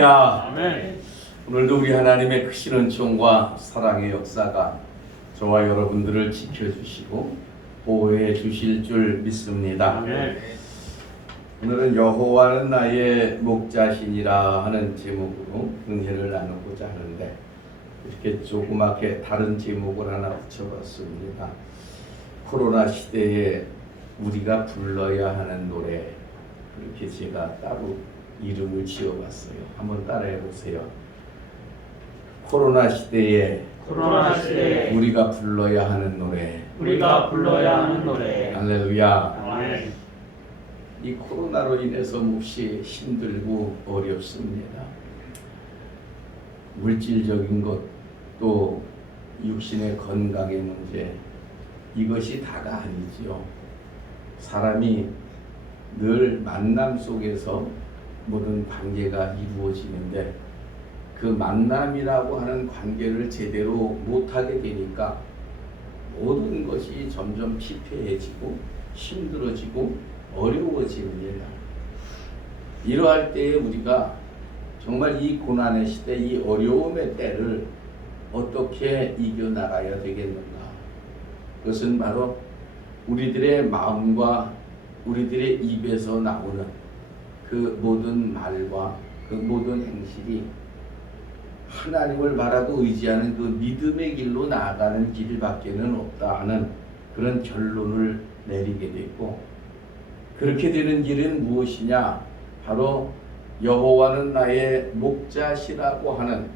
할렐루야. 아멘. 오늘도 우리 하나님의 크신 은총과 사랑의 역사가 저와 여러분들을 지켜주시고 보호해 주실 줄 믿습니다. 아멘. 오늘은 여호와는 나의 목자시니라 하는 제목으로 은혜를 나누고자 하는데, 이렇게 조그맣게 다른 제목을 하나 붙여봤습니다. 코로나 시대에 우리가 불러야 하는 노래, 이렇게 제가 따로 이름을 지어봤어요. 한번 따라해 보세요. 코로나 시대에 우리가 불러야 하는 노래. 할렐루야. 아멘. 이 코로나로 인해서 몹시 힘들고 어렵습니다. 물질적인 것, 또 육신의 건강의 문제, 이것이 다가 아니지요. 사람이 늘 만남 속에서 모든 관계가 이루어지는데, 그 만남이라고 하는 관계를 제대로 못하게 되니까 모든 것이 점점 피폐해지고 힘들어지고 어려워집니다. 이러할 때에 우리가 정말 이 고난의 시대, 이 어려움의 때를 어떻게 이겨나가야 되겠는가? 그것은 바로 우리들의 마음과 우리들의 입에서 나오는 그 모든 말과 그 모든 행실이 하나님을 바라고 의지하는 그 믿음의 길로 나아가는 길밖에는 없다 하는 그런 결론을 내리게 됐고, 그렇게 되는 길은 무엇이냐? 바로 여호와는 나의 목자시라고 하는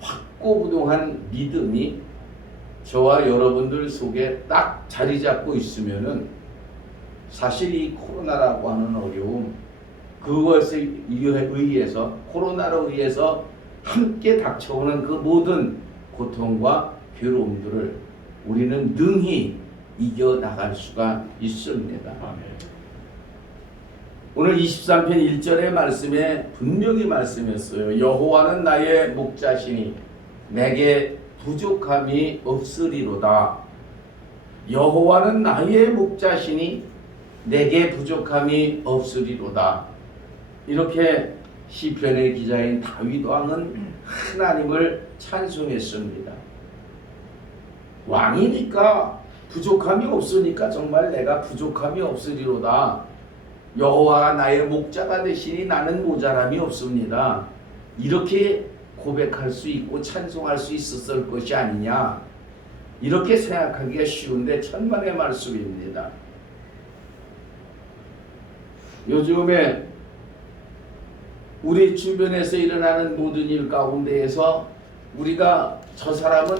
확고부동한 믿음이 저와 여러분들 속에 딱 자리 잡고 있으면은, 사실 이 코로나라고 하는 어려움, 그것에 의해서, 코로나로 의해서 함께 닥쳐오는 그 모든 고통과 괴로움들을 우리는 능히 이겨나갈 수가 있습니다. 아멘. 오늘 23편 1절의 말씀에 분명히 말씀했어요. 여호와는 나의 목자시니 내게 부족함이 없으리로다. 여호와는 나의 목자시니 내게 부족함이 없으리로다. 이렇게 시편의 기자인 다윗 왕은 하나님을 찬송했습니다. 왕이니까 부족함이 없으니까 정말 내가 부족함이 없으리로다. 여호와가 나의 목자가 되시니 나는 모자람이 없습니다. 이렇게 고백할 수 있고 찬송할 수 있었을 것이 아니냐, 이렇게 생각하기가 쉬운데 천만의 말씀입니다. 요즘에 우리 주변에서 일어나는 모든 일 가운데에서 우리가 저 사람은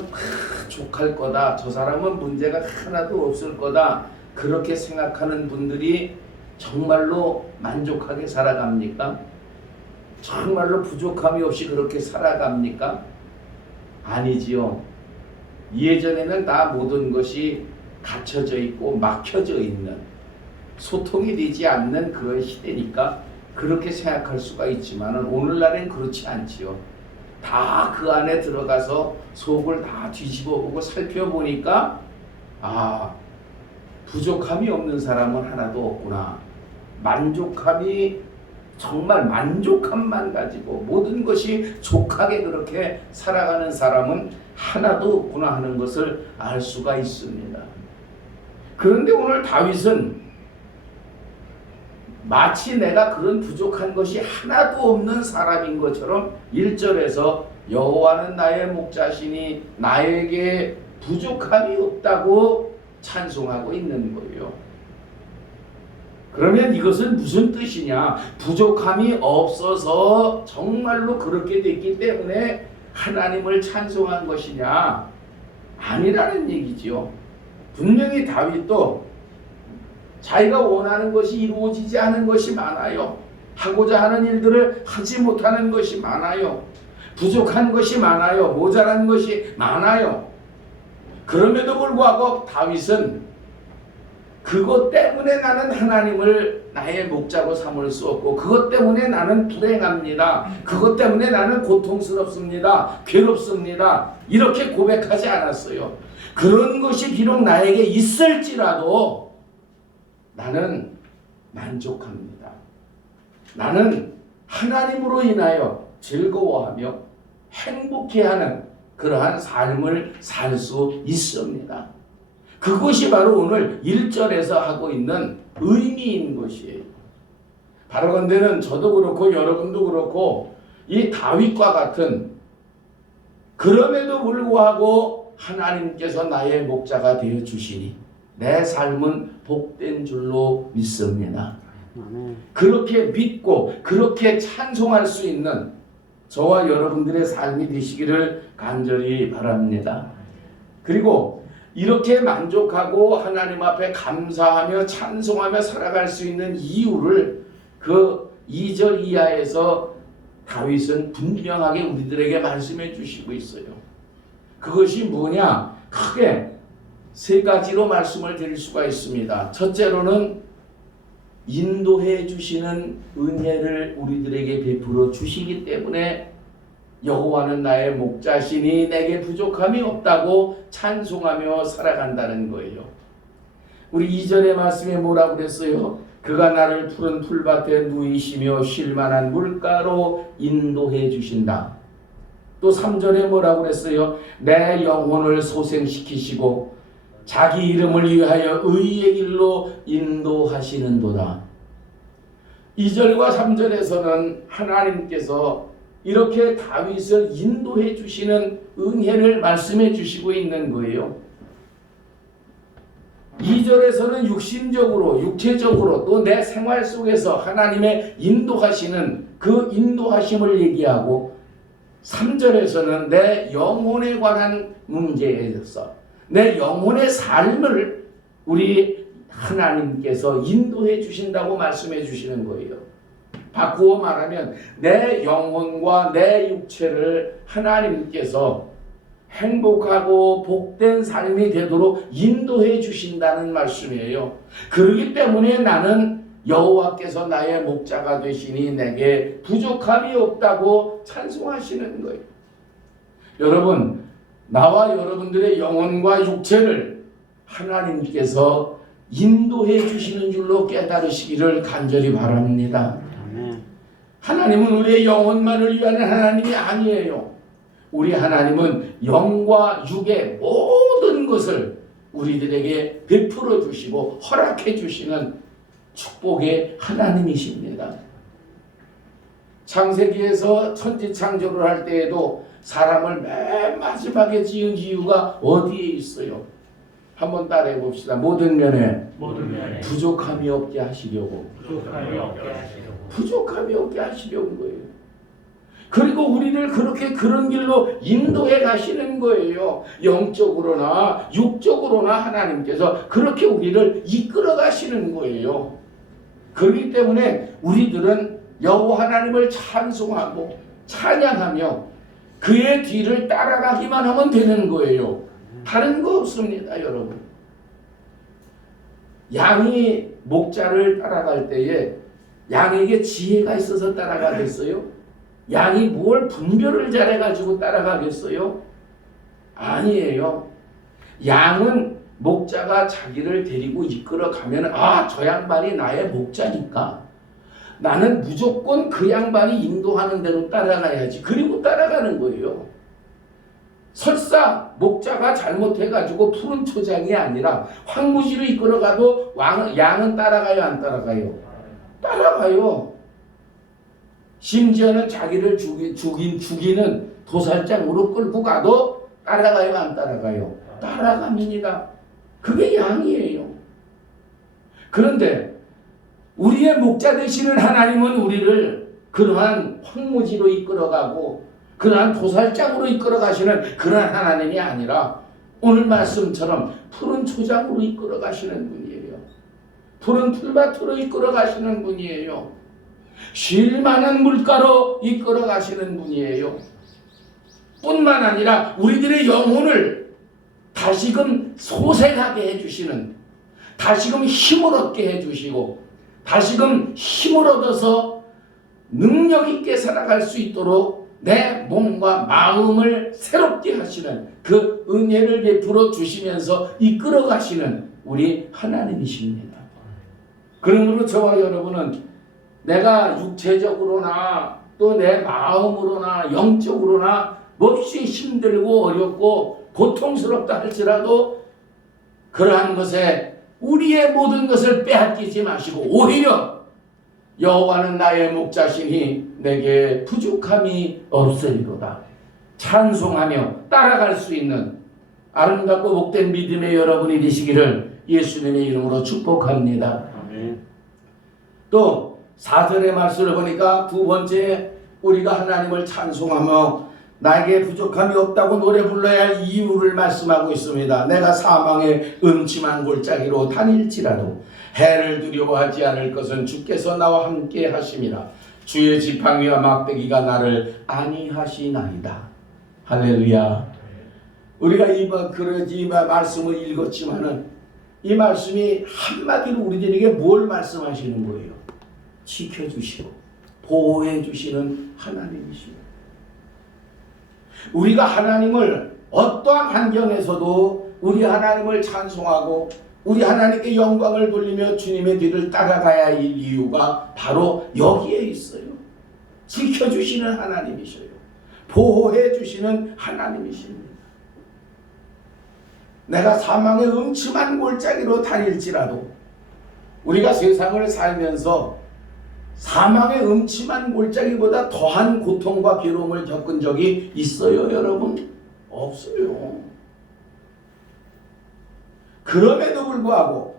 족할 거다, 저 사람은 문제가 하나도 없을 거다, 그렇게 생각하는 분들이 정말로 만족하게 살아갑니까? 정말로 부족함이 없이 그렇게 살아갑니까? 아니지요. 예전에는 다 모든 것이 갇혀져 있고 막혀져 있는, 소통이 되지 않는 그런 시대니까 그렇게 생각할 수가 있지만, 오늘날엔 그렇지 않지요. 다 그 안에 들어가서 속을 다 뒤집어보고 살펴보니까, 아, 부족함이 없는 사람은 하나도 없구나. 만족함이, 정말 만족함만 가지고 모든 것이 족하게 그렇게 살아가는 사람은 하나도 없구나 하는 것을 알 수가 있습니다. 그런데 오늘 다윗은 마치 내가 그런 부족한 것이 하나도 없는 사람인 것처럼 1절에서 여호와는 나의 목자시니 나에게 부족함이 없다고 찬송하고 있는 거예요. 그러면 이것은 무슨 뜻이냐? 부족함이 없어서 정말로 그렇게 됐기 때문에 하나님을 찬송한 것이냐? 아니라는 얘기지요. 분명히 다윗도 자기가 원하는 것이 이루어지지 않은 것이 많아요. 하고자 하는 일들을 하지 못하는 것이 많아요. 부족한 것이 많아요. 모자란 것이 많아요. 그럼에도 불구하고 다윗은 그것 때문에 나는 하나님을 나의 목자고 삼을 수 없고, 그것 때문에 나는 불행합니다, 그것 때문에 나는 고통스럽습니다, 괴롭습니다, 이렇게 고백하지 않았어요. 그런 것이 비록 나에게 있을지라도 나는 만족합니다. 나는 하나님으로 인하여 즐거워하며 행복해하는 그러한 삶을 살 수 있습니다. 그것이 바로 오늘 1절에서 하고 있는 의미인 것이에요. 바로건대는 저도 그렇고 여러분도 그렇고 이 다윗과 같은, 그럼에도 불구하고 하나님께서 나의 목자가 되어 주시니 내 삶은 복된 줄로 믿습니다. 그렇게 믿고 그렇게 찬송할 수 있는 저와 여러분들의 삶이 되시기를 간절히 바랍니다. 그리고 이렇게 만족하고 하나님 앞에 감사하며 찬송하며 살아갈 수 있는 이유를 그 2절 이하에서 다윗은 분명하게 우리들에게 말씀해 주시고 있어요. 그것이 뭐냐? 크게 세 가지로 말씀을 드릴 수가 있습니다. 첫째로는 인도해 주시는 은혜를 우리들에게 베풀어 주시기 때문에 여호와는 나의 목자시니 내게 부족함이 없다고 찬송하며 살아간다는 거예요. 우리 2절의 말씀에 뭐라고 그랬어요? 그가 나를 푸른 풀밭에 누이시며 쉴만한 물가로 인도해 주신다. 또 3절에 뭐라고 그랬어요? 내 영혼을 소생시키시고 자기 이름을 위하여 의의 길로 인도하시는도다. 2절과 3절에서는 하나님께서 이렇게 다윗을 인도해 주시는 은혜를 말씀해 주시고 있는 거예요. 2절에서는 육신적으로, 육체적으로 또 내 생활 속에서 하나님의 인도하시는 그 인도하심을 얘기하고, 3절에서는 내 영혼에 관한 문제에 있어서 내 영혼의 삶을 우리 하나님께서 인도해 주신다고 말씀해 주시는 거예요. 바꾸어 말하면 내 영혼과 내 육체를 하나님께서 행복하고 복된 삶이 되도록 인도해 주신다는 말씀이에요. 그렇기 때문에 나는 여호와께서 나의 목자가 되시니 내게 부족함이 없다고 찬송하시는 거예요. 여러분, 나와 여러분들의 영혼과 육체를 하나님께서 인도해 주시는 줄로 깨달으시기를 간절히 바랍니다. 하나님은 우리의 영혼만을 위한 하나님이 아니에요. 우리 하나님은 영과 육의 모든 것을 우리들에게 베풀어 주시고 허락해 주시는 축복의 하나님이십니다. 창세기에서 천지창조를 할 때에도 사람을 맨 마지막에 지은 이유가 어디에 있어요? 한번 따라해 봅시다. 모든 면에 부족함이 없게 하시려고. 부족함이 없게 하시려는 거예요. 그리고 우리를 그렇게 그런 길로 인도해 가시는 거예요. 영적으로나 육적으로나 하나님께서 그렇게 우리를 이끌어 가시는 거예요. 그렇기 때문에 우리들은 여호와 하나님을 찬송하고 찬양하며 그의 뒤를 따라가기만 하면 되는 거예요. 다른 거 없습니다, 여러분. 양이 목자를 따라갈 때에 양에게 지혜가 있어서 따라가겠어요? 양이 뭘 분별을 잘해가지고 따라가겠어요? 아니에요. 양은 목자가 자기를 데리고 이끌어 가면 저 양반이 나의 목자니까 나는 무조건 그 양반이 인도하는 대로 따라가야지. 그리고 따라가는 거예요. 설사 목자가 잘못해가지고 푸른 초장이 아니라 황무지로 이끌어가도 양은 따라가요, 안 따라가요? 따라가요. 심지어는 자기를 죽이는 도살장으로 끌고 가도 따라가요, 안 따라가요? 따라갑니다. 그게 양이에요. 그런데 우리의 목자 되시는 하나님은 우리를 그러한 황무지로 이끌어가고 그러한 도살장으로 이끌어가시는 그러한 하나님이 아니라 오늘 말씀처럼 푸른 초장으로 이끌어가시는 분이에요. 푸른 풀밭으로 이끌어가시는 분이에요. 쉴 만한 물가로 이끌어가시는 분이에요. 뿐만 아니라 우리들의 영혼을 다시금 소생하게 해주시는, 다시금 힘을 얻게 해주시고 다시금 힘을 얻어서 능력 있게 살아갈 수 있도록 내 몸과 마음을 새롭게 하시는 그 은혜를 베풀어 주시면서 이끌어 가시는 우리 하나님이십니다. 그러므로 저와 여러분은 내가 육체적으로나 또 내 마음으로나 영적으로나 몹시 힘들고 어렵고 고통스럽다 할지라도 그러한 것에 우리의 모든 것을 빼앗기지 마시고 오히려 여호와는 나의 목자시니 내게 부족함이 없으리로다 찬송하며 따라갈 수 있는 아름답고 복된 믿음의 여러분이 되시기를 예수님의 이름으로 축복합니다. 아멘. 또 4절의 말씀을 보니까 두 번째 우리가 하나님을 찬송하며 나에게 부족함이 없다고 노래 불러야 할 이유를 말씀하고 있습니다. 내가 사망의 음침한 골짜기로 다닐지라도 해를 두려워하지 않을 것은 주께서 나와 함께 하심이라. 주의 지팡이와 막대기가 나를 안위하시나이다. 할렐루야. 우리가 이 말씀을 읽었지만은 이 말씀이 한마디로 우리들에게 뭘 말씀하시는 거예요? 지켜주시고 보호해 주시는 하나님이십니다. 우리가 하나님을 어떠한 환경에서도 우리 하나님을 찬송하고 우리 하나님께 영광을 돌리며 주님의 뒤를 따라가야 할 이유가 바로 여기에 있어요. 지켜주시는 하나님이셔요. 보호해 주시는 하나님이십니다. 내가 사망의 음침한 골짜기로 다닐지라도 우리가 세상을 살면서 사망의 음침한 골짜기보다 더한 고통과 괴로움을 겪은 적이 있어요, 여러분? 없어요. 그럼에도 불구하고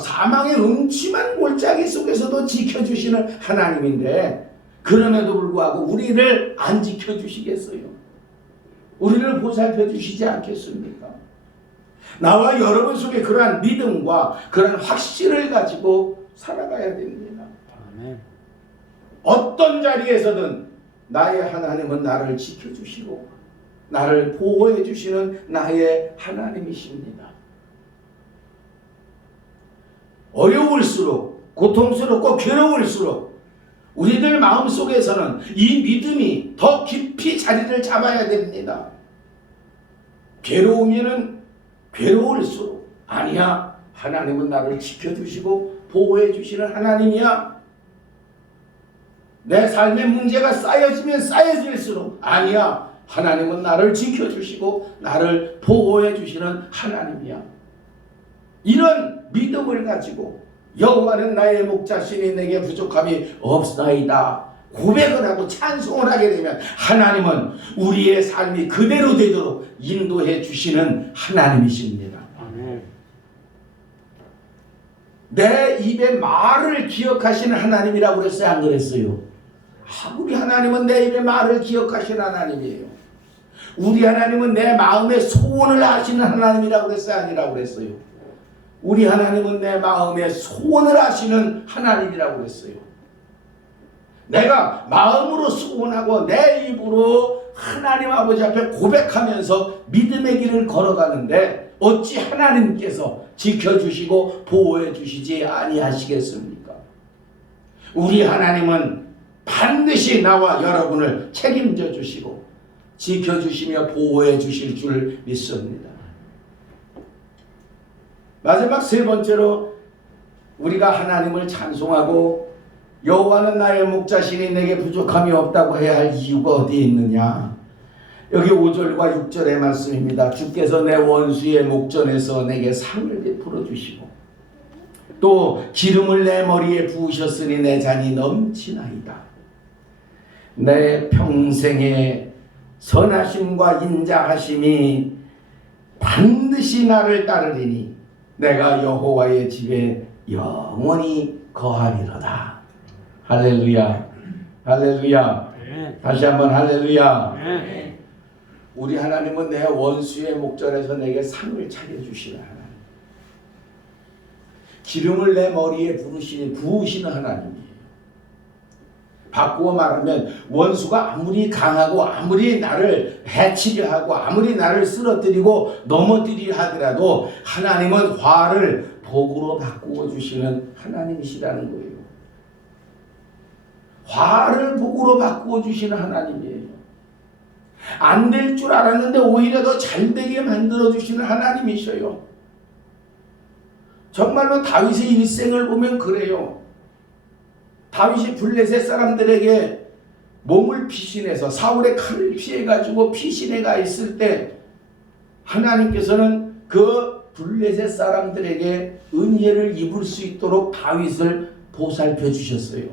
사망의 음침한 골짜기 속에서도 지켜주시는 하나님인데 그럼에도 불구하고 우리를 안 지켜주시겠어요? 우리를 보살펴 주시지 않겠습니까? 나와 여러분 속에 그러한 믿음과 그런 확신을 가지고 살아가야 됩니다. 아멘. 어떤 자리에서든 나의 하나님은 나를 지켜주시고 나를 보호해 주시는 나의 하나님이십니다. 어려울수록 고통스럽고 괴로울수록 우리들 마음속에서는 이 믿음이 더 깊이 자리를 잡아야 됩니다. 괴로우면은 괴로울수록 아니야, 하나님은 나를 지켜주시고 보호해 주시는 하나님이야. 내 삶의 문제가 쌓여지면 쌓여질수록 아니야, 하나님은 나를 지켜주시고 나를 보호해 주시는 하나님이야. 이런 믿음을 가지고 여호와는 나의 목자시니 내게 부족함이 없사이다 고백을 하고 찬송을 하게 되면 하나님은 우리의 삶이 그대로 되도록 인도해 주시는 하나님이십니다. 아멘. 내 입의 말을 기억하시는 하나님이라고 그랬어요, 안 그랬어요? 우리 하나님은 내 입의 말을 기억하시는 하나님이에요. 우리 하나님은 내 마음의 소원을 아시는 하나님이라고 그랬어요, 아니라고 그랬어요? 우리 하나님은 내 마음의 소원을 아시는 하나님이라고 그랬어요. 내가 마음으로 소원하고 내 입으로 하나님 아버지 앞에 고백하면서 믿음의 길을 걸어가는데 어찌 하나님께서 지켜주시고 보호해 주시지 아니하시겠습니까? 우리 하나님은 반드시 나와 여러분을 책임져 주시고 지켜주시며 보호해 주실 줄 믿습니다. 마지막 세 번째로 우리가 하나님을 찬송하고 여호와는 나의 목자시니 내게 부족함이 없다고 해야 할 이유가 어디에 있느냐? 여기 5절과 6절의 말씀입니다. 주께서 내 원수의 목전에서 내게 상을 베풀어 주시고 또 기름을 내 머리에 부으셨으니 내 잔이 넘치나이다. 내 평생의 선하심과 인자하심이 반드시 나를 따르리니 내가 여호와의 집에 영원히 거하리로다. 할렐루야, 할렐루야. 다시 한번 할렐루야. 우리 하나님은 내 원수의 목전에서 내게 상을 차려주시는 하나님, 기름을 내 머리에 부으시는 하나님이에요. 바꾸어 말하면 원수가 아무리 강하고 아무리 나를 해치려 하고 아무리 나를 쓰러뜨리고 넘어뜨리려 하더라도 하나님은 화를 복으로 바꾸어 주시는 하나님이시라는 거예요. 화를 복으로 바꾸어 주시는 하나님이에요. 안 될 줄 알았는데 오히려 더 잘 되게 만들어 주시는 하나님이셔요. 정말로 다윗의 일생을 보면 그래요. 다윗이 블레셋 사람들에게 몸을 피신해서 사울의 칼을 피해가지고 피신해 가 있을 때 하나님께서는 그 블레셋 사람들에게 은혜를 입을 수 있도록 다윗을 보살펴 주셨어요.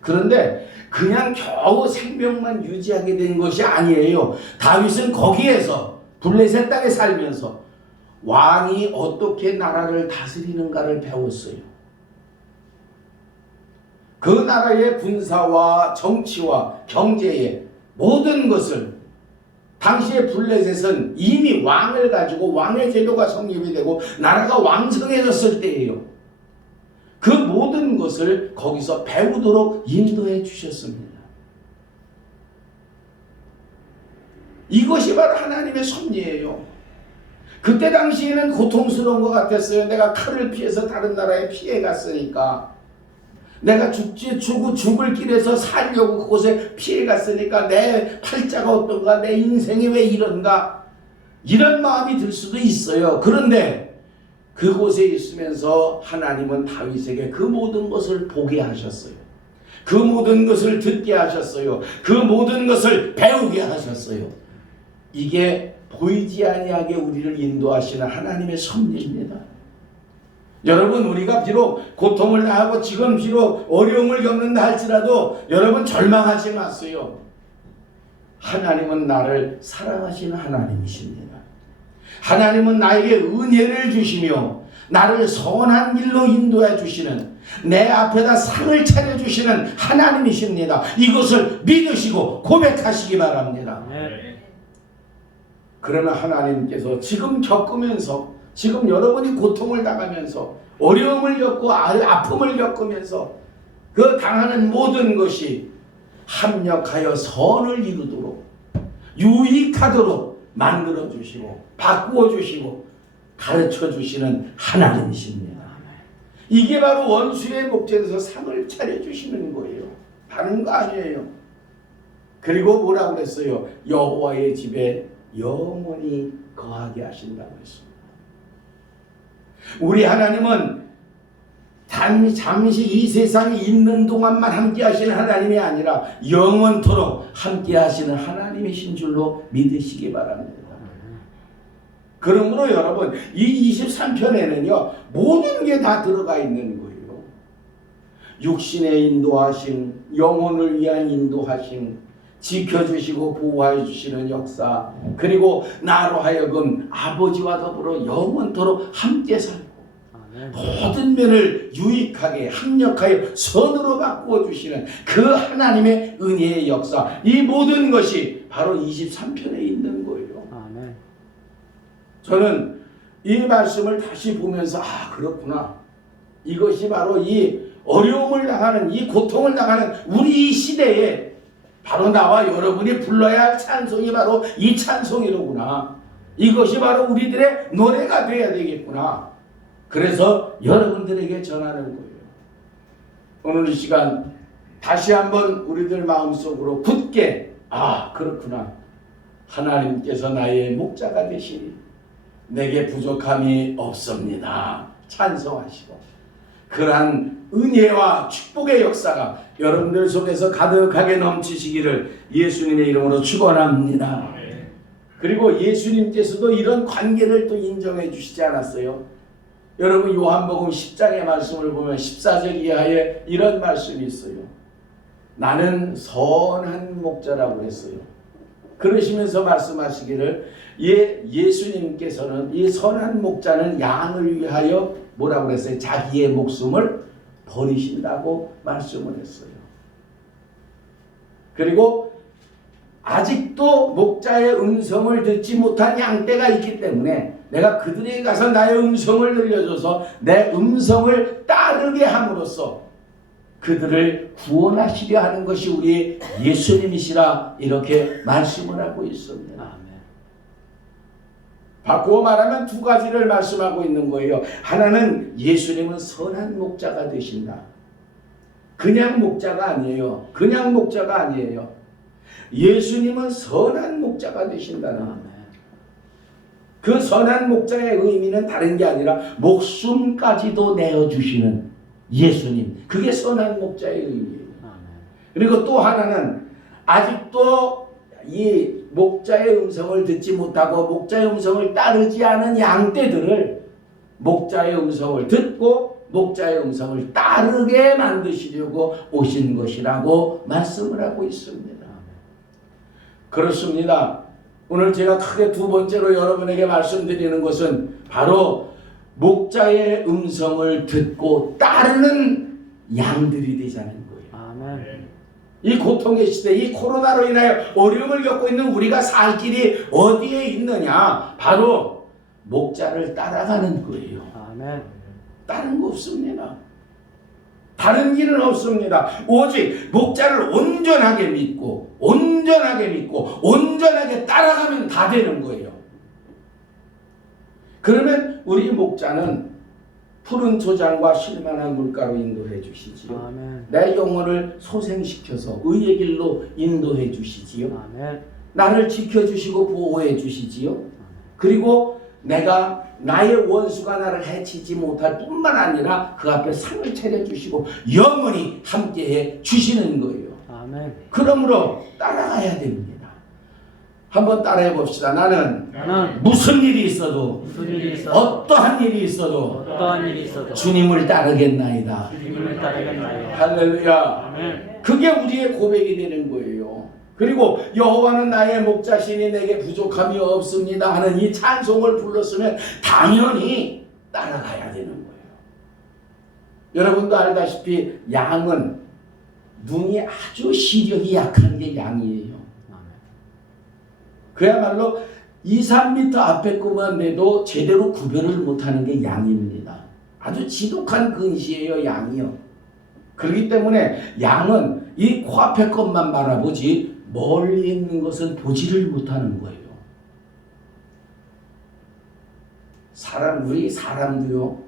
그런데 그냥 겨우 생명만 유지하게 된 것이 아니에요. 다윗은 거기에서 블레셋 땅에 살면서 왕이 어떻게 나라를 다스리는가를 배웠어요. 그 나라의 군사와 정치와 경제의 모든 것을, 당시의 블레셋은 이미 왕을 가지고 왕의 제도가 성립이 되고 나라가 왕성해졌을 때예요. 그 모든 것을 거기서 배우도록 인도해 주셨습니다. 이것이 바로 하나님의 섭리예요. 그때 당시에는 고통스러운 것 같았어요. 내가 칼을 피해서 다른 나라에 피해 갔으니까, 내가 죽을 길에서 살려고 그곳에 피해 갔으니까 내 팔자가 어떤가, 내 인생이 왜 이런가, 이런 마음이 들 수도 있어요. 그런데 그곳에 있으면서 하나님은 다윗에게 그 모든 것을 보게 하셨어요. 그 모든 것을 듣게 하셨어요. 그 모든 것을 배우게 하셨어요. 이게 보이지 아니하게 우리를 인도하시는 하나님의 섭리입니다. 여러분, 우리가 비록 고통을 당하고 지금 비록 어려움을 겪는다 할지라도 여러분 절망하지 마세요. 하나님은 나를 사랑하시는 하나님이십니다. 하나님은 나에게 은혜를 주시며 나를 선한 길로 인도해 주시는, 내 앞에다 상을 차려주시는 하나님이십니다. 이것을 믿으시고 고백하시기 바랍니다. 그러면 하나님께서 지금 겪으면서, 지금 여러분이 고통을 당하면서 어려움을 겪고 아픔을 겪으면서 그 당하는 모든 것이 합력하여 선을 이루도록, 유익하도록 만들어 주시고 바꾸어 주시고 가르쳐 주시는 하나님이십니다. 이게 바로 원수의 목전에서 상을 차려 주시는 거예요. 다른 거 아니에요. 그리고 뭐라고 그랬어요? 여호와의 집에 영원히 거하게 하신다고 했습니다. 우리 하나님은 잠시 이 세상에 있는 동안만 함께 하시는 하나님이 아니라 영원토록 함께 하시는 하나님이신 줄로 믿으시기 바랍니다. 그러므로 여러분, 이 23편에는요 모든 게 다 들어가 있는 거예요. 육신의 인도하심, 영혼을 위한 인도하심, 지켜주시고 보호해 주시는 역사, 그리고 나로 하여금 아버지와 더불어 영원토록 함께 살고 모든 면을 유익하게 합력하여 선으로 바꾸어 주시는 그 하나님의 은혜의 역사, 이 모든 것이 바로 23편에 있는 거예요. 저는 이 말씀을 다시 보면서 그렇구나, 이것이 바로 이 어려움을 당하는, 이 고통을 당하는 우리 시대에 바로 나와 여러분이 불러야 할 찬송이 바로 이 찬송이로구나. 이것이 바로 우리들의 노래가 되어야 되겠구나. 그래서 여러분들에게 전하는 거예요. 오늘 이 시간 다시 한번 우리들 마음속으로 굳게, 그렇구나, 하나님께서 나의 목자가 되시니 내게 부족함이 없습니다. 찬송하시고 그러한 은혜와 축복의 역사가 여러분들 속에서 가득하게 넘치시기를 예수님의 이름으로 축원합니다. 그리고 예수님께서도 이런 관계를 또 인정해 주시지 않았어요? 여러분, 요한복음 10장의 말씀을 보면 14절 이하에 이런 말씀이 있어요. 나는 선한 목자라고 했어요. 그러시면서 말씀하시기를 예수님께서는 이 선한 목자는 양을 위하여 뭐라고 그랬어요? 자기의 목숨을 버리신다고 말씀을 했어요. 그리고 아직도 목자의 음성을 듣지 못한 양떼가 있기 때문에 내가 그들에게 가서 나의 음성을 들려줘서 내 음성을 따르게 함으로써 그들을 구원하시려 하는 것이 우리 예수님이시라, 이렇게 말씀을 하고 있습니다. 바꾸어 말하면 두 가지를 말씀하고 있는 거예요. 하나는 예수님은 선한 목자가 되신다. 그냥 목자가 아니에요. 그냥 목자가 아니에요. 예수님은 선한 목자가 되신다는 거예요. 그 선한 목자의 의미는 다른 게 아니라 목숨까지도 내어주시는 예수님, 그게 선한 목자의 의미예요. 그리고 또 하나는 아직도 이 목자의 음성을 듣지 못하고 목자의 음성을 따르지 않은 양떼들을 목자의 음성을 듣고 목자의 음성을 따르게 만드시려고 오신 것이라고 말씀을 하고 있습니다. 그렇습니다. 오늘 제가 크게 두 번째로 여러분에게 말씀드리는 것은 바로 목자의 음성을 듣고 따르는 양들이 되자는 거예요. 아멘. 이 고통의 시대, 이 코로나로 인하여 어려움을 겪고 있는 우리가 살 길이 어디에 있느냐? 바로 목자를 따라가는 거예요. 아멘. 다른 거 없습니다. 다른 길은 없습니다. 오직 목자를 온전하게 믿고 온전하게 따라가면 다 되는 거예요. 그러면 우리 목자는 푸른 초장과 실만한 물가로 인도해 주시지요. 아멘. 내 영혼을 소생시켜서 의의 길로 인도해 주시지요. 아멘. 나를 지켜주시고 보호해 주시지요. 그리고 내가 나의 원수가 나를 해치지 못할 뿐만 아니라 그 앞에 상을 차려주시고 영원히 함께해 주시는 거예요. 아멘. 그러므로 따라가야 됩니다. 한번 따라해 봅시다. 나는 나는 무슨 일이 있어도 무슨 일이 있어도 어떠한 일이 있어도 어떠한 일이 있어도 주님을 따르겠나이다. 주님을 따르겠나이다. 할렐루야. 아멘. 그게 우리의 고백이 되는 거예요. 그리고 여호와는 나의 목자시니 내게 부족함이 없습니다 하는 이 찬송을 불렀으면 당연히 따라가야 되는 거예요. 여러분도 알다시피 양은 눈이 아주 시력이 약한 게 양이에요. 그야말로 2, 3m 앞에 것만 내도 제대로 구별을 못하는 게 양입니다. 아주 지독한 근시예요, 양이요. 그렇기 때문에 양은 이 코앞에 것만 바라보지 멀리 있는 것은 보지를 못하는 거예요. 우리 사람도요,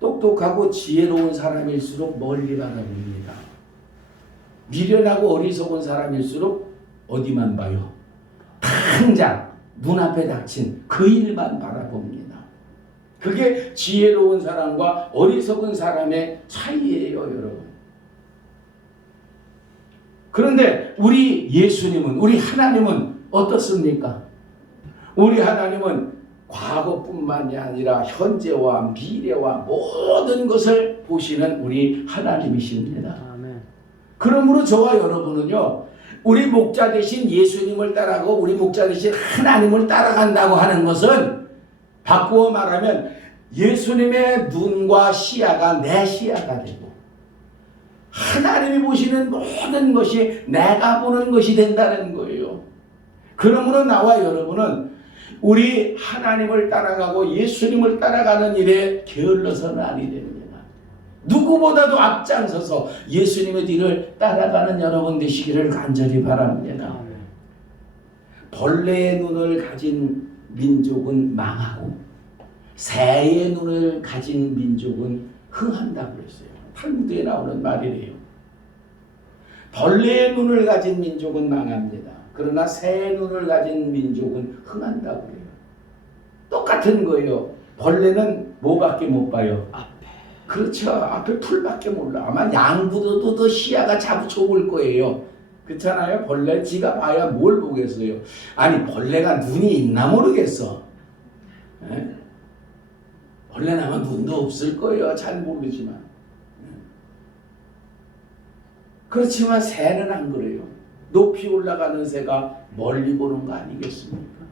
똑똑하고 지혜로운 사람일수록 멀리 바라봅니다. 미련하고 어리석은 사람일수록 어디만 봐요? 당장 눈앞에 닥친 그 일만 바라봅니다. 그게 지혜로운 사람과 어리석은 사람의 차이예요, 여러분. 그런데 우리 예수님은, 우리 하나님은 어떻습니까? 우리 하나님은 과거뿐만이 아니라 현재와 미래와 모든 것을 보시는 우리 하나님이십니다. 아멘. 그러므로 저와 여러분은요, 우리 목자 대신 예수님을 따라가고 우리 목자 대신 하나님을 따라간다고 하는 것은 바꾸어 말하면 예수님의 눈과 시야가 내 시야가 되고 하나님이 보시는 모든 것이 내가 보는 것이 된다는 거예요. 그러므로 나와 여러분은 우리 하나님을 따라가고 예수님을 따라가는 일에 게을러서는 아니 됩니다. 누구보다도 앞장서서 예수님의 뒤를 따라가는 여러분 되시기를 간절히 바랍니다. 벌레의 눈을 가진 민족은 망하고 새의 눈을 가진 민족은 흥한다고 그랬어요. 탈무드에 나오는 말이래요. 벌레의 눈을 가진 민족은 망합니다. 그러나 새의 눈을 가진 민족은 흥한다고 그래요. 똑같은 거예요. 벌레는 뭐밖에 못 봐요? 앞에. 그렇죠. 앞에 풀밖에 몰라. 아마 양보다도 더 시야가 좁을 거예요. 그렇잖아요. 벌레 지가 봐야 뭘 보겠어요. 아니 벌레가 눈이 있나 모르겠어. 에? 벌레는 아마 눈도 없을 거예요. 잘 모르지만. 그렇지만 새는 안 그래요. 높이 올라가는 새가 멀리 보는 거 아니겠습니까?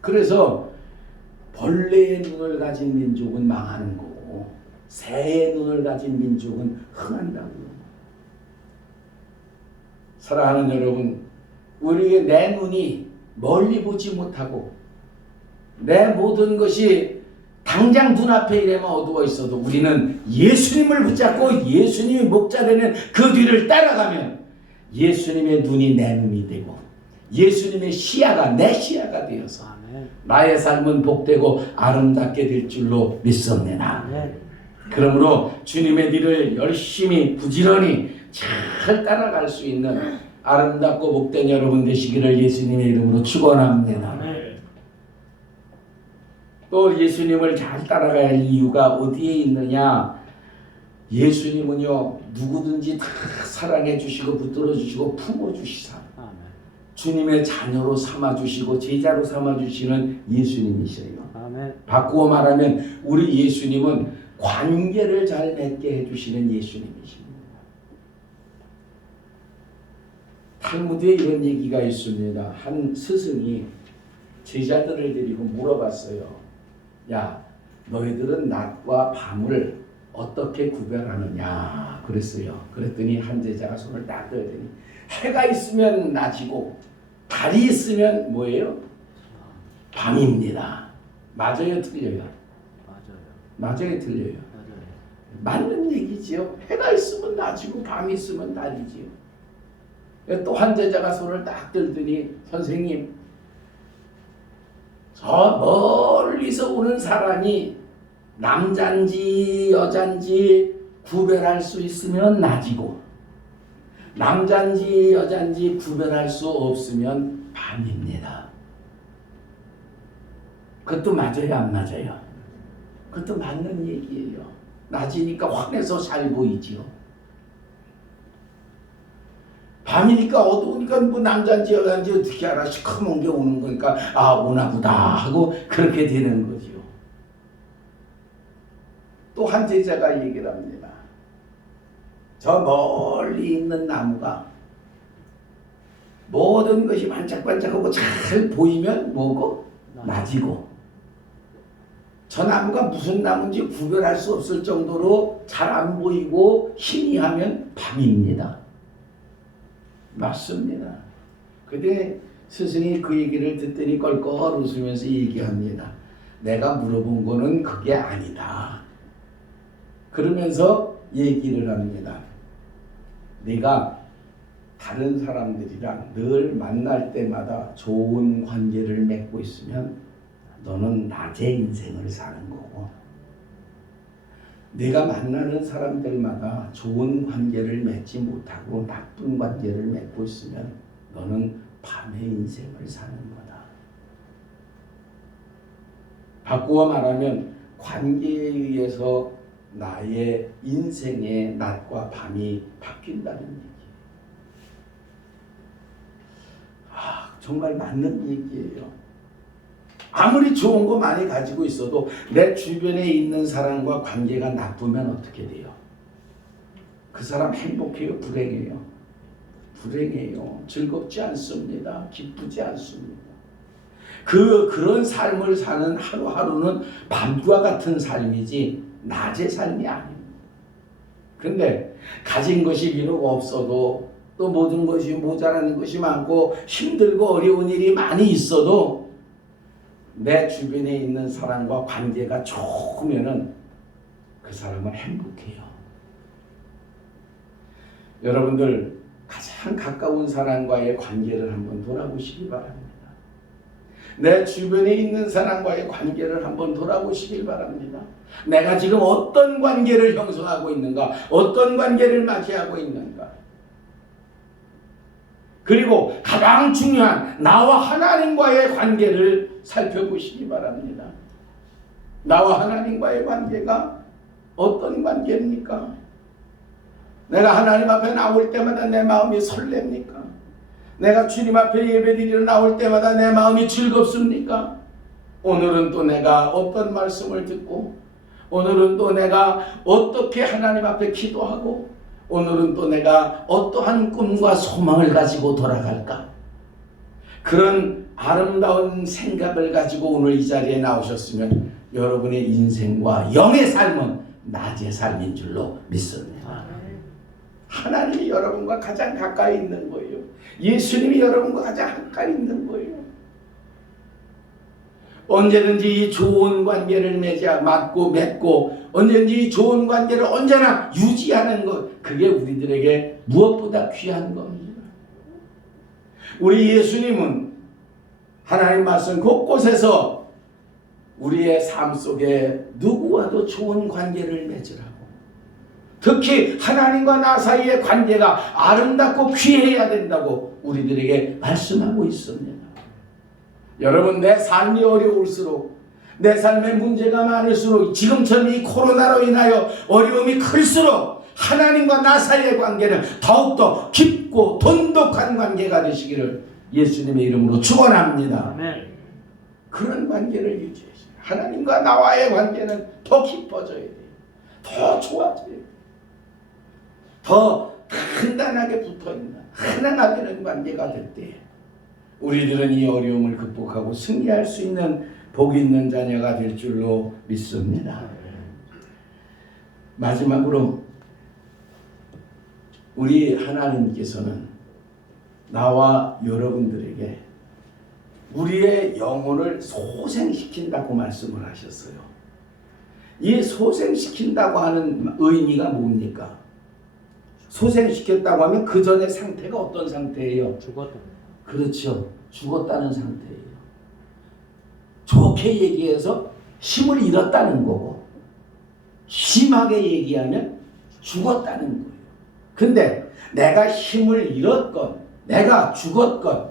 그래서 벌레의 눈을 가진 민족은 망하는 거고 새의 눈을 가진 민족은 흥한다고요. 사랑하는 여러분, 우리의 내 눈이 멀리 보지 못하고 내 모든 것이 당장 눈앞에 이래만 어두워 있어도 우리는 예수님을 붙잡고 예수님이 목자 되는 그 뒤를 따라가면 예수님의 눈이 내 눈이 되고 예수님의 시야가 내 시야가 되어서 나의 삶은 복되고 아름답게 될 줄로 믿습니다. 그러므로 주님의 뒤를 열심히 부지런히 잘 따라갈 수 있는 아름답고 복된 여러분 되시기를 예수님의 이름으로 축원합니다. 또 예수님을 잘 따라갈 이유가 어디에 있느냐? 예수님은요 누구든지 다 사랑해 주시고 붙들어 주시고 품어 주시사 아멘. 주님의 자녀로 삼아 주시고 제자로 삼아 주시는 예수님이셔요. 아멘. 바꾸어 말하면 우리 예수님은 관계를 잘 맺게 해주시는 예수님이십니다. 탈무드에 이런 얘기가 있습니다. 한 스승이 제자들을 데리고 물어봤어요. 야, 너희들은 낮과 밤을 어떻게 구별하느냐 그랬어요. 그랬더니 한 제자가 손을 딱 들더니 해가 있으면 낮이고 달이 있으면 뭐예요? 밤입니다. 맞아요, 틀려요? 맞아요, 틀려요? 맞는 얘기지요. 해가 있으면 낮이고 밤이 있으면 달이지요. 또 한 제자가 손을 딱 들더니 선생님, 저 멀리서 오는 사람이 남잔지 여잔지 구별할 수 있으면 낮이고 남잔지 여잔지 구별할 수 없으면 밤입니다. 그것도 맞아요, 안 맞아요? 그것도 맞는 얘기예요. 낮이니까 환해서 잘 보이지요. 밤이니까 어두우니까 뭐 남잔지 여잔지 어떻게 알아? 시커먼 게 오는 거니까 아 오나 보다 하고 그렇게 되는 거지요. 또 한 제자가 얘기를 합니다. 저 멀리 있는 나무가 모든 것이 반짝반짝하고 잘 보이면 뭐고? 낮이고 저 나무가 무슨 나무인지 구별할 수 없을 정도로 잘 안 보이고 희미하면 밤입니다. 맞습니다. 그때 스승이 그 얘기를 듣더니 껄껄 웃으면서 얘기합니다. 내가 물어본 거는 그게 아니다. 그러면서 얘기를 합니다. 네가 다른 사람들이랑 늘 만날 때마다 좋은 관계를 맺고 있으면 너는 낮의 인생을 사는 거고 내가 만나는 사람들마다 좋은 관계를 맺지 못하고 나쁜 관계를 맺고 있으면 너는 밤의 인생을 사는 거다. 바꾸어 말하면 관계에 의해서 나의 인생의 낮과 밤이 바뀐다는 얘기예요. 정말 맞는 얘기예요. 아무리 좋은 거 많이 가지고 있어도 내 주변에 있는 사람과 관계가 나쁘면 어떻게 돼요? 그 사람 행복해요? 불행해요? 불행해요. 즐겁지 않습니다. 기쁘지 않습니다. 그런 삶을 사는 하루하루는 밤과 같은 삶이지 낮의 삶이 아닙니다. 근데 가진 것이 비록 없어도 또 모든 것이 모자라는 것이 많고 힘들고 어려운 일이 많이 있어도 내 주변에 있는 사람과 관계가 좋으면은 그 사람은 행복해요. 여러분들 가장 가까운 사람과의 관계를 한번 돌아보시기 바랍니다. 내 주변에 있는 사람과의 관계를 한번 돌아보시길 바랍니다. 내가 지금 어떤 관계를 형성하고 있는가? 어떤 관계를 맞이하고 있는가? 그리고 가장 중요한 나와 하나님과의 관계를 살펴보시기 바랍니다. 나와 하나님과의 관계가 어떤 관계입니까? 내가 하나님 앞에 나올 때마다 내 마음이 설렙니까? 내가 주님 앞에 예배드리러 나올 때마다 내 마음이 즐겁습니까? 오늘은 또 내가 어떤 말씀을 듣고 오늘은 또 내가 어떻게 하나님 앞에 기도하고 오늘은 또 내가 어떠한 꿈과 소망을 가지고 돌아갈까? 그런 아름다운 생각을 가지고 오늘 이 자리에 나오셨으면 여러분의 인생과 영의 삶은 낮의 삶인 줄로 믿습니다. 하나님이 여러분과 가장 가까이 있는 거예요. 예수님이 여러분과 가장 가까이 있는 거예요. 언제든지 이 좋은 관계를 맺고 언제든지 이 좋은 관계를 언제나 유지하는 것, 그게 우리들에게 무엇보다 귀한 겁니다. 우리 예수님은 하나님 말씀 곳곳에서 우리의 삶 속에 누구와도 좋은 관계를 맺으라고, 특히 하나님과 나 사이의 관계가 아름답고 귀해야 된다고 우리들에게 말씀하고 있습니다. 여러분, 내 삶이 어려울수록 내 삶의 문제가 많을수록 지금처럼 이 코로나로 인하여 어려움이 클수록 하나님과 나 사이의 관계는 더욱더 깊고 돈독한 관계가 되시기를 예수님의 이름으로 축원합니다. 아멘. 그런 관계를 유지해야 돼요. 하나님과 나와의 관계는 더 깊어져야 돼요. 더 좋아져야 돼요. 더 단단하게 붙어있는 하나가 되는 관계가 될 때 우리들은 이 어려움을 극복하고 승리할 수 있는 복 있는 자녀가 될 줄로 믿습니다. 마지막으로 우리 하나님께서는 나와 여러분들에게 우리의 영혼을 소생시킨다고 말씀을 하셨어요. 이 소생시킨다고 하는 의미가 뭡니까? 소생시켰다고 하면 그 전의 상태가 어떤 상태예요? 죽었다. 그렇죠. 죽었다는 상태예요. 좋게 얘기해서 힘을 잃었다는 거고 심하게 얘기하면 죽었다는 거예요. 근데 내가 힘을 잃었건 내가 죽었건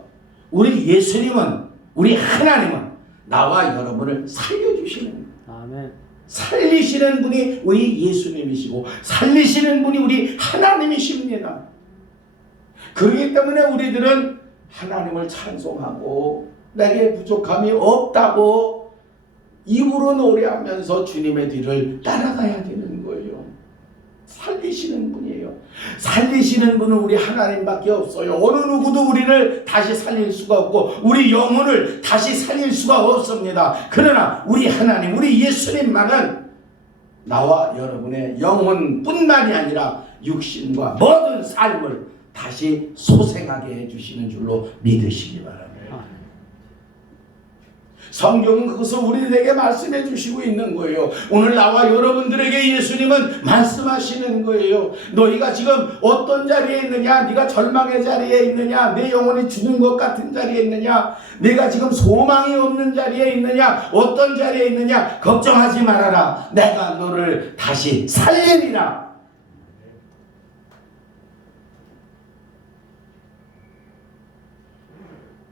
우리 예수님은 우리 하나님은 나와 여러분을 살려주시는 거예요. 아멘. 살리시는 분이 우리 예수님이시고 살리시는 분이 우리 하나님이십니다. 그렇기 때문에 우리들은 하나님을 찬송하고 내게 부족함이 없다고 입으로 노래하면서 주님의 뒤를 따라가야 되는 거예요. 살리시는 분이에요. 살리시는 분은 우리 하나님밖에 없어요. 어느 누구도 우리를 다시 살릴 수가 없고 우리 영혼을 다시 살릴 수가 없습니다. 그러나 우리 하나님, 우리 예수님만은 나와 여러분의 영혼뿐만이 아니라 육신과 모든 삶을 다시 소생하게 해주시는 줄로 믿으시기 바랍니다. 성경은 그것을 우리들에게 말씀해 주시고 있는 거예요. 오늘 나와 여러분들에게 예수님은 말씀하시는 거예요. 너희가 지금 어떤 자리에 있느냐? 네가 절망의 자리에 있느냐? 내 영혼이 죽은 것 같은 자리에 있느냐? 내가 지금 소망이 없는 자리에 있느냐? 어떤 자리에 있느냐? 걱정하지 말아라. 내가 너를 다시 살리리라.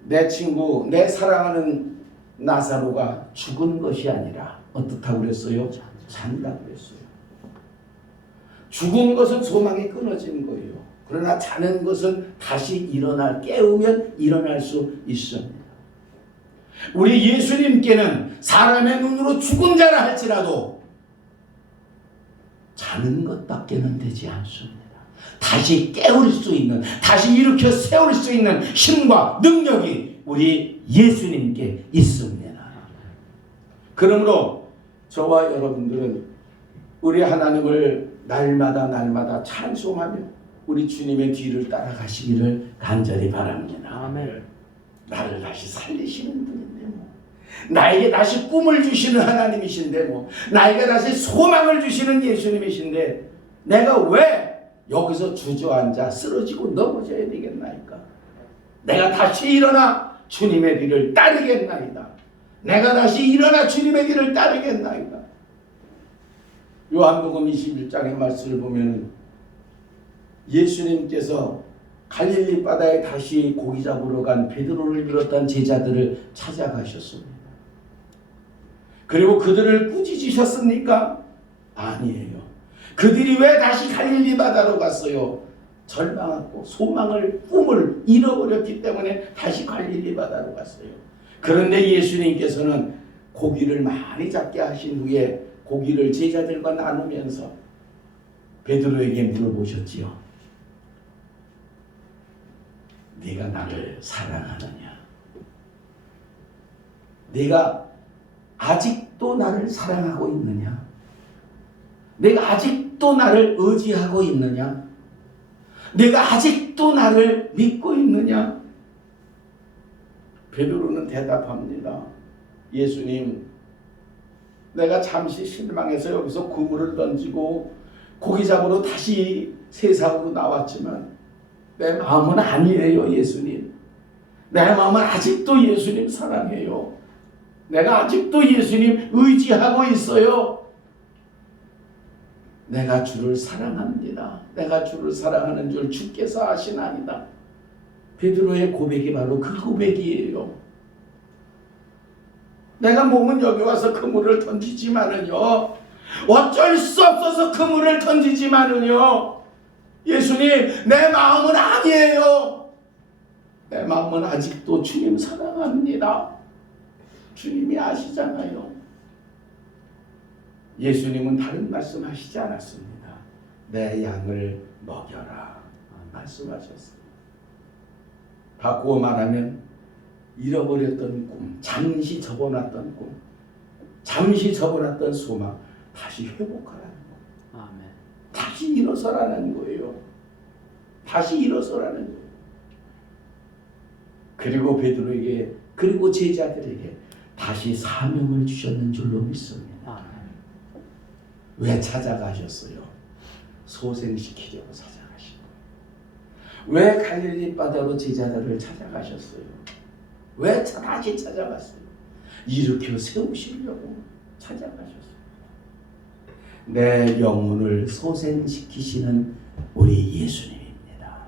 내 친구, 내 사랑하는 나사로가 죽은 것이 아니라 어떻다고 그랬어요? 잔다고 그랬어요. 죽은 것은 소망이 끊어진 거예요. 그러나 자는 것은 다시 깨우면 일어날 수 있습니다. 우리 예수님께는 사람의 눈으로 죽은 자라 할지라도 자는 것밖에는 되지 않습니다. 다시 깨울 수 있는, 다시 일으켜 세울 수 있는 힘과 능력이 우리 예수님께 있습니다. 그러므로 저와 여러분들은 우리 하나님을 날마다 찬송하며 우리 주님의 뒤를 따라가시기를 간절히 바랍니다. 아멘. 나를 다시 살리시는 분인데 뭐, 나에게 다시 꿈을 주시는 하나님이신데 뭐, 나에게 다시 소망을 주시는 예수님이신데 내가 왜 여기서 주저앉아 쓰러지고 넘어져야 되겠나이까? 내가 다시 일어나 주님의 뒤를 따르겠나이다. 내가 다시 일어나 주님의 뒤를 따르겠나이다. 요한복음 21장의 말씀을 보면 예수님께서 갈릴리 바다에 다시 고기 잡으러 간 베드로를 비롯한 제자들을 찾아가셨습니다. 그리고 그들을 꾸짖으셨습니까? 아니에요. 그들이 왜 다시 갈릴리 바다로 갔어요? 절망하고 꿈을 잃어버렸기 때문에 다시 갈릴리 바다로 갔어요. 그런데 예수님께서는 고기를 많이 잡게 하신 후에 고기를 제자들과 나누면서 베드로에게 물어보셨지요. 네가 나를 사랑하느냐? 네가 아직도 나를 사랑하고 있느냐? 내가 아직도 나를 의지하고 있느냐? 내가 아직도 나를 믿고 있느냐? 베드로는 대답합니다. 예수님, 내가 잠시 실망해서 여기서 그물을 던지고 고기 잡으러 다시 세상으로 나왔지만 내 마음은 아니에요, 예수님. 내 마음은 아직도 예수님 사랑해요. 내가 아직도 예수님 의지하고 있어요. 내가 주를 사랑합니다. 내가 주를 사랑하는 줄 주께서 아시나이다. 베드로의 고백이 바로 그 고백이에요. 내가 몸은 여기 와서 그물을 던지지만은요, 어쩔 수 없어서 그물을 던지지만은요, 예수님, 내 마음은 아니에요. 내 마음은 아직도 주님 사랑합니다. 주님이 아시잖아요. 예수님은 다른 말씀 하시지 않았습니다. 내 양을 먹여라 말씀하셨어요. 바꾸어 말하면 잃어버렸던 꿈, 잠시 접어놨던 꿈, 잠시 접어놨던 소망 다시 회복하라는 거. 아멘. 다시 일어서라는 거예요. 다시 일어서라는 거예요. 그리고 베드로에게, 그리고 제자들에게 다시 사명을 주셨는 줄로 믿습니다. 아멘. 왜 찾아가셨어요? 소생시키려고 찾아가신 거예요. 왜 갈릴리 바다로 제자들을 찾아가셨어요? 왜 다시 찾아갔어요? 일으켜 세우시려고 찾아가셨어요. 내 영혼을 소생시키시는 우리 예수님입니다.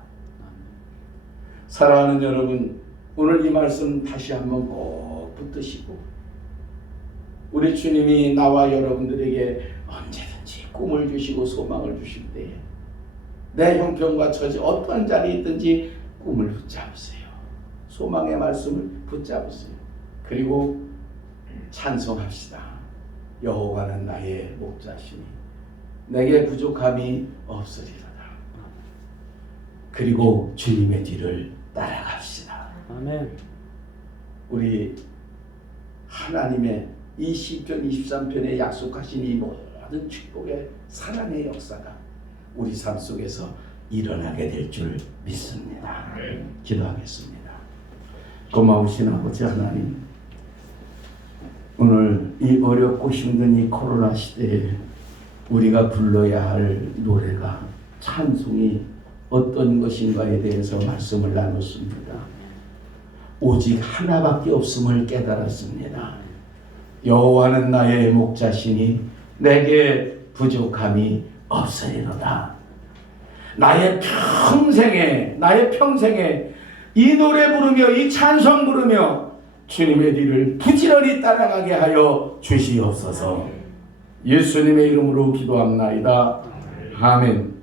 사랑하는 여러분, 오늘 이 말씀 다시 한번 꼭 붙드시고, 우리 주님이 나와 여러분들에게 언제든지 꿈을 주시고 소망을 주실 때에 내 형편과 처지 어떠한 자리에 있든지 꿈을 붙잡으세요. 소망의 말씀을 붙잡으세요. 그리고 찬송합시다. 여호와는 나의 목자시니 내게 부족함이 없으리로다. 그리고 주님의 뒤를 따라갑시다. 아멘. 우리 하나님의 이 시편 23편에 약속하신 이 모든 축복의 사랑의 역사가 우리 삶 속에서 일어나게 될 줄 믿습니다. 기도하겠습니다. 고마우신 아버지 하나님, 오늘 이 어렵고 힘든 이 코로나 시대에 우리가 불러야 할 노래가, 찬송이 어떤 것인가에 대해서 말씀을 나눴습니다. 오직 하나밖에 없음을 깨달았습니다. 여호와는 나의 목자시니 내게 부족함이 없으리로다. 나의 평생에 이 노래 부르며 이 찬송 부르며 주님의 뒤를 부지런히 따라가게 하여 주시옵소서. 예수님의 이름으로 기도합나이다. 아멘.